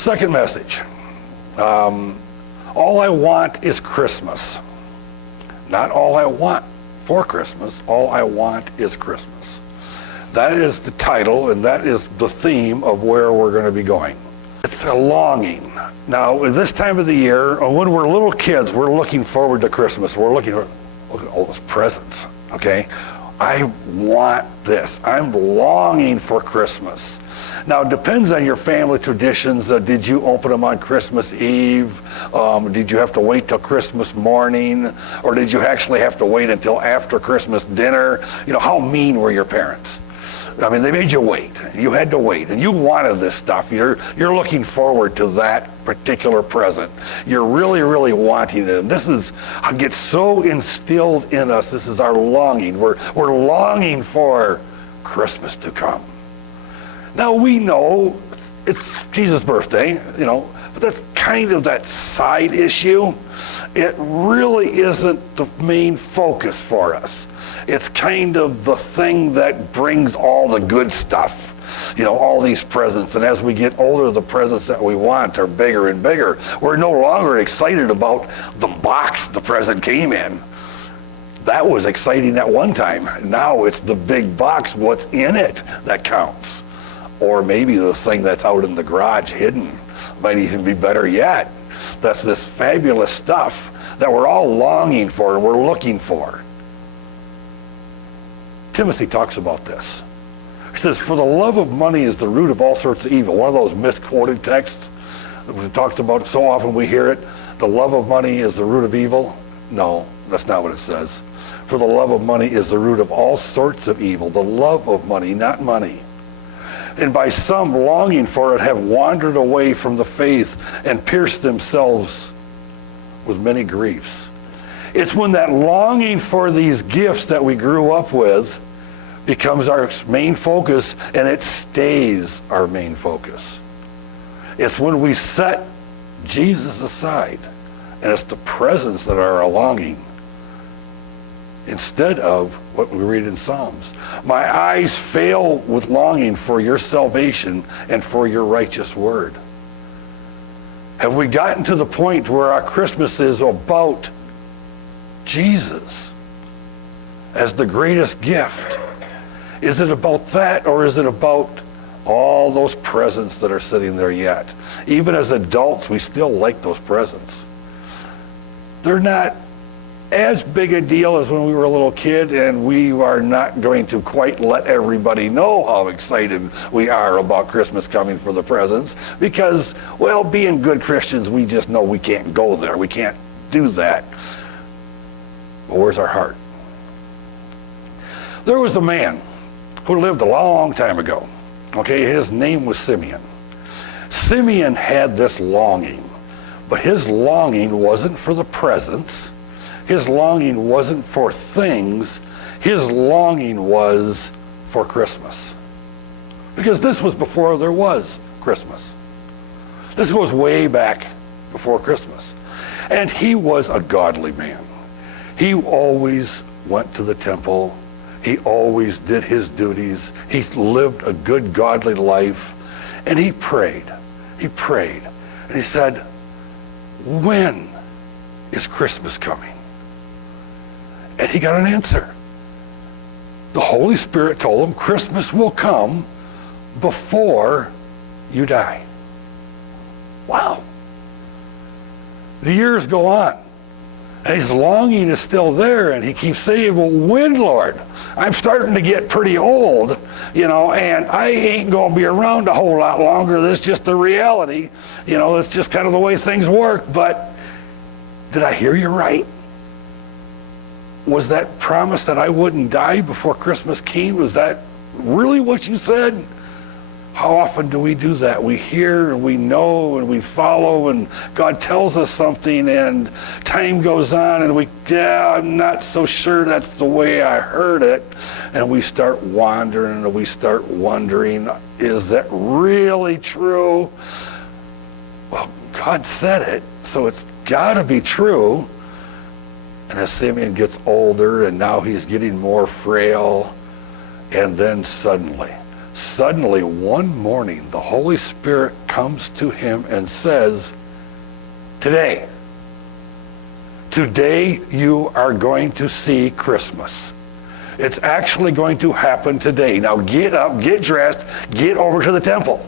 Second message. All I want is Christmas. Not all I want for Christmas. All I want is Christmas. That is the title, and that is the theme of where we're going to be going. It's a longing. Now, at this time of the year, when we're little kids, we're looking forward to Christmas. We're looking for, look at all those presents, okay? I want this. I'm longing for Christmas. Now, it depends on your family traditions. Did you open them on Christmas Eve? Did you have to wait till Christmas morning? Or did you actually have to wait until after Christmas dinner? You know, how mean were your parents? I mean, they made you wait. You had to wait, and you wanted this stuff. You're looking forward to that particular present. You're really, really wanting it. And this gets so instilled in us. This is our longing. We're longing for Christmas to come. Now, we know it's Jesus' birthday, you know, but that's kind of that side issue. It really isn't the main focus for us. It's kind of the thing that brings all the good stuff, you know, all these presents. And as we get older, the presents that we want are bigger and bigger. We're no longer excited about the box the present came in. That was exciting at one time. Now it's the big box, what's in it, that counts. Or maybe the thing that's out in the garage hidden might even be better yet. That's this fabulous stuff that we're all longing for and we're looking for. Timothy talks about this. He says, for the love of money is the root of all sorts of evil. One of those misquoted texts that we talked about so often we hear it. The love of money is the root of evil. No, that's not what it says. For the love of money is the root of all sorts of evil. The love of money, not money. And by some longing for it have wandered away from the faith and pierced themselves with many griefs. It's when that longing for these gifts that we grew up with becomes our main focus, and it stays our main focus. It's when we set Jesus aside, and it's the presents that are our longing, instead of what we read in Psalms. My eyes fail with longing for your salvation and for your righteous word. Have we gotten to the point where our Christmas is about Jesus as the greatest gift? Is it about that, or is it about all those presents that are sitting there yet? Even as adults, we still like those presents. They're not as big a deal as when we were a little kid, and we are not going to quite let everybody know how excited we are about Christmas coming for the presents, because, well, being good Christians, we just know we can't go there. We can't do that. But where's our heart? There was a man who lived a long time ago. Okay, his name was Simeon. Simeon had this longing, but his longing wasn't for the presents. His longing wasn't for things. His longing was for Christmas. Because this was before there was Christmas. This goes way back before Christmas. And he was a godly man. He always went to the temple. He always did his duties. He lived a good, godly life. And he prayed. He prayed. And he said, when is Christmas coming? And he got an answer. The Holy Spirit told him Christmas will come before you die. Wow. The years go on. And his longing is still there, and he keeps saying, well, when, Lord? I'm starting to get pretty old, you know, and I ain't going to be around a whole lot longer. That's just the reality. You know, that's just kind of the way things work. But did I hear you right? Was that promise that I wouldn't die before Christmas came? Was that really what you said? How often do we do that? We hear and we know and we follow, and God tells us something, and time goes on, and I'm not so sure that's the way I heard it. And we start wandering, and we start wondering, is that really true? Well, God said it, so it's got to be true. And as Simeon gets older, and now he's getting more frail, and then suddenly Suddenly, one morning, the Holy Spirit comes to him and says, today you are going to see Christmas. It's actually going to happen today. Now get up, get dressed, get over to the temple.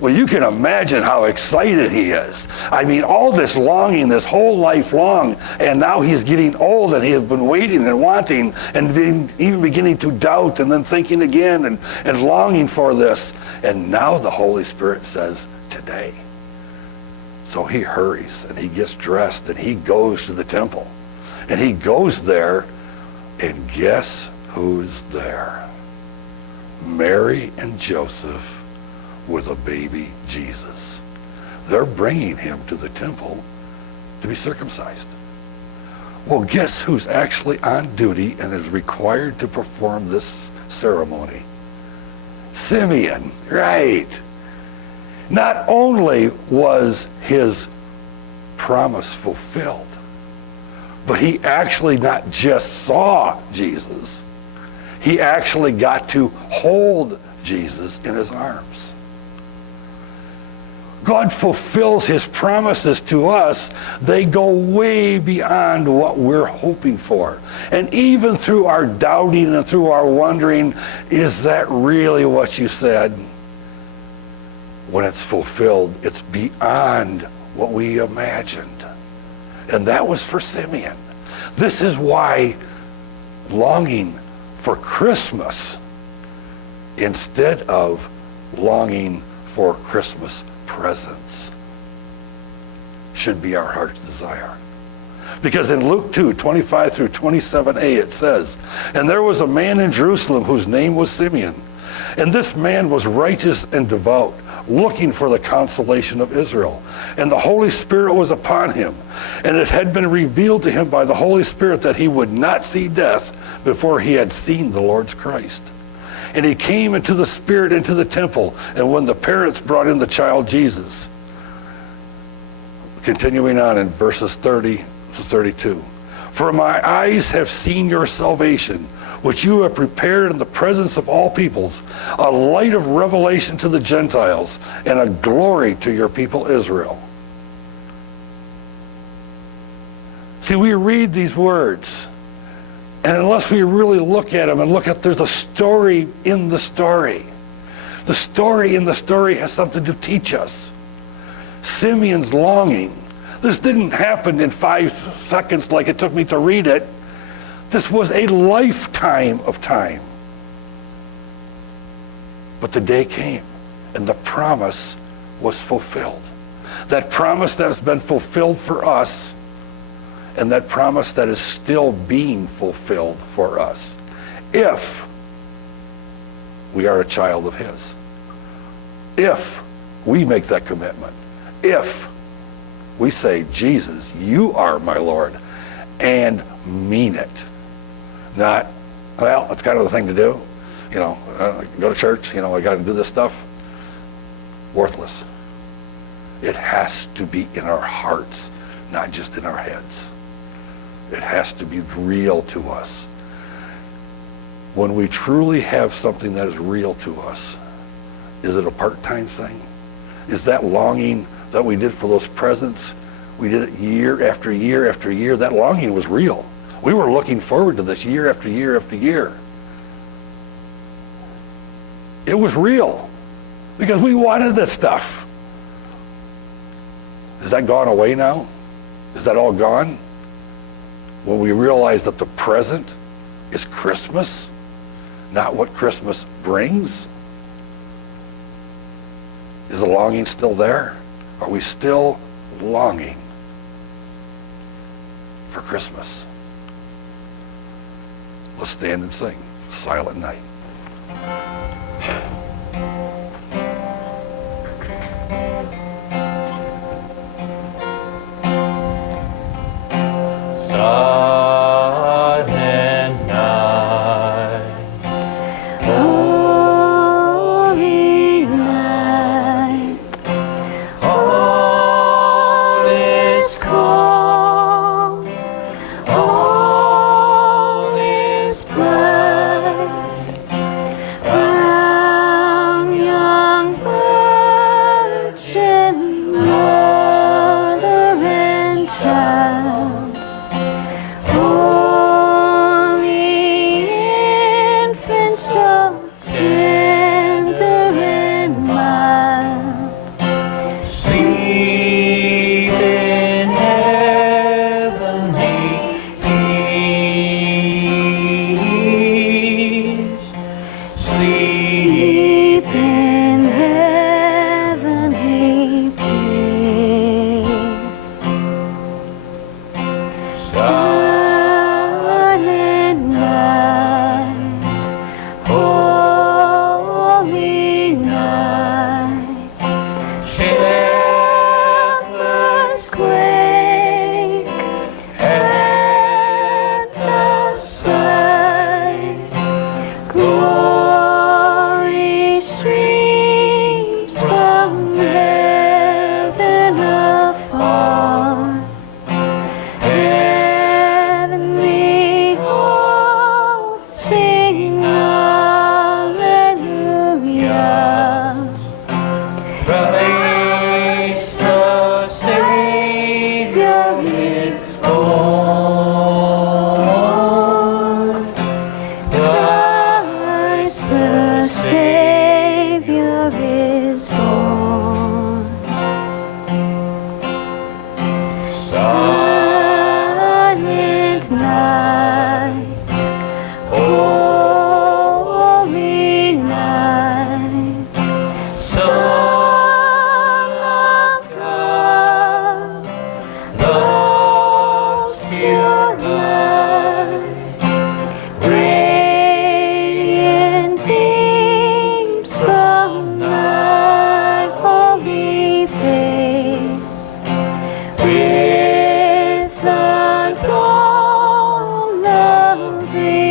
Well, you can imagine how excited he is. I mean, all this longing, this whole life long, and now he's getting old and he has been waiting and wanting and even beginning to doubt and then thinking again and longing for this. And now the Holy Spirit says, today. So he hurries and he gets dressed and he goes to the temple. And he goes there, and guess who's there? Mary and Joseph with a baby Jesus. They're bringing him to the temple to be circumcised. Well, guess who's actually on duty and is required to perform this ceremony? Simeon, right. Not only was his promise fulfilled, but he actually not just saw Jesus, he actually got to hold Jesus in his arms. God fulfills his promises to us. They go way beyond what we're hoping for. And even through our doubting and through our wondering, is that really what you said? When it's fulfilled, it's beyond what we imagined. And that was for Simeon. This is why longing for Christmas instead of longing for Christmas presents should be our heart's desire. Because in Luke 2:25 through 27a it says, and there was a man in Jerusalem whose name was Simeon. And this man was righteous and devout, looking for the consolation of Israel. And the Holy Spirit was upon him. And it had been revealed to him by the Holy Spirit that he would not see death before he had seen the Lord's Christ. And he came into the Spirit into the temple. And when the parents brought in the child Jesus, continuing on in verses 30 to 32, for my eyes have seen your salvation, which you have prepared in the presence of all peoples, a light of revelation to the Gentiles, and a glory to your people Israel. See, we read these words, and unless we really look at them and look at, there's a story in the story. The story in the story has something to teach us. Simeon's longing. This didn't happen in 5 seconds like it took me to read it. This was a lifetime of time. But the day came, and the promise was fulfilled. That promise that has been fulfilled for us, and that promise that is still being fulfilled for us, if we are a child of his. If we make that commitment. If we say, Jesus, you are my Lord, and mean it. Not, well, it's kind of the thing to do. You know, go to church, I got to do this stuff. Worthless. It has to be in our hearts, not just in our heads. It has to be real to us. When we truly have something that is real to us, is it a part-time thing? Is that longing that we did for those presents, we did it year after year after year, that longing was real. We were looking forward to this year after year after year. It was real because we wanted this stuff. Is that gone away now? Is that all gone? When we realize that the present is Christmas, not what Christmas brings? Is the longing still there? Are we still longing for Christmas? Let's stand and sing Silent Night. Silent night, holy night, all is calm, all is bright, bright. of thee.